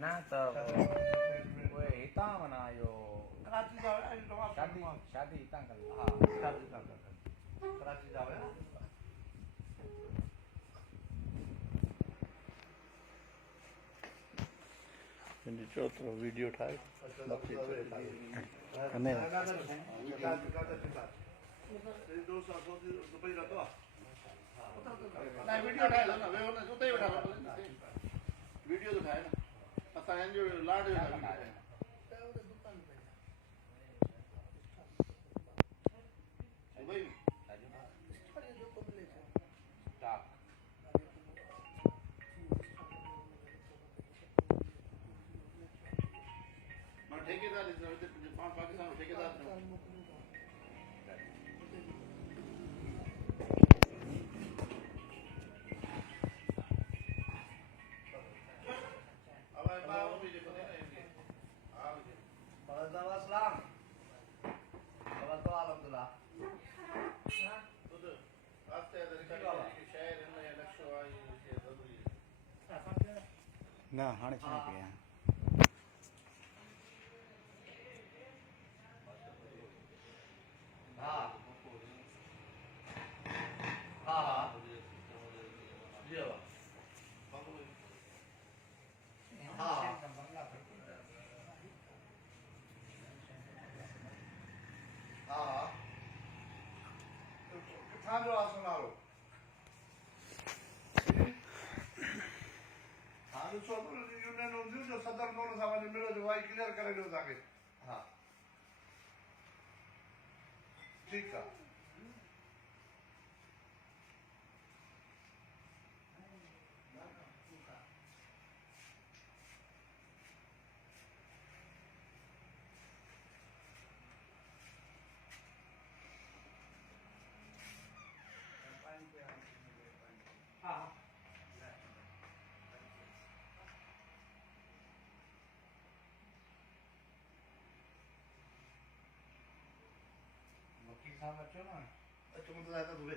ना तो वो हिता मना यो कराची जावे शादी शादी हिता कर हां शादी कर कराची जावे चौथो वीडियो ठाहे कने वीडियो तो ठाहे ना असां जो लाड जो ठेकेदार पाकिस्तान ठेकेदार ना हाणे छा कया हां हां जी हां हां किथां जो आहे सुनारो हां ॾिसो यूनियन हूंदियूं जो सदर कोन सां वञी मिलो जो भाई क्लियर करे ॾियो तव्हांखे हा ठीकु आहे वकील साहब अचो न अचो मतलब आता दुबे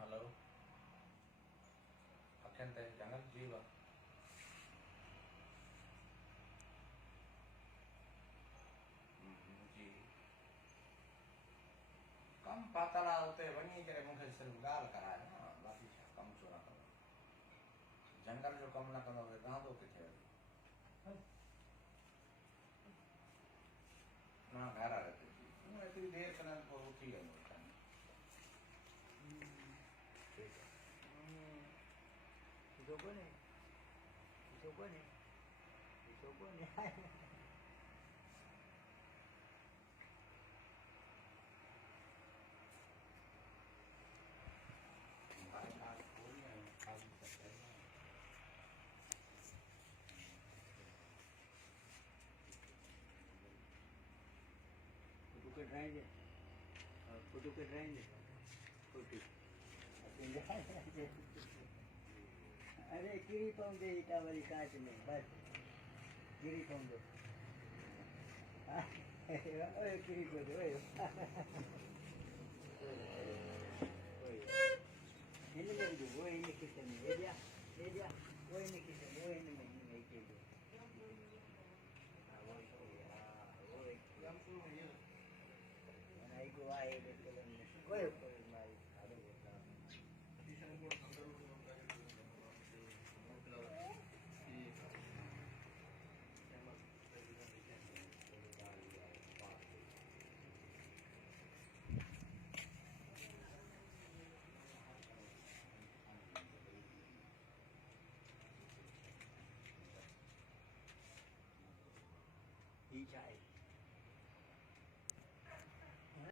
हेलो अखन ते जंगल जीव जी कम पातला उते वनी करे मुखे सिर्फ गाल कराए ना बाकी कम छो ना करो जंगल जो कम ना कंदो गांधो किथे ना घर आ रहे इतनी देर कना को उठी गयो फोटो के ड्राइंग फोटो अरे गिरी पौंदे इटावरी काट में बस गिरी पौंदे ओए गिरी पौंदे ओए इन्हें ले दो वो इन्हें किसे में ले जा वो इन्हें किसे वो इन्हें में नहीं के दो वो एक बनाई को आए कोई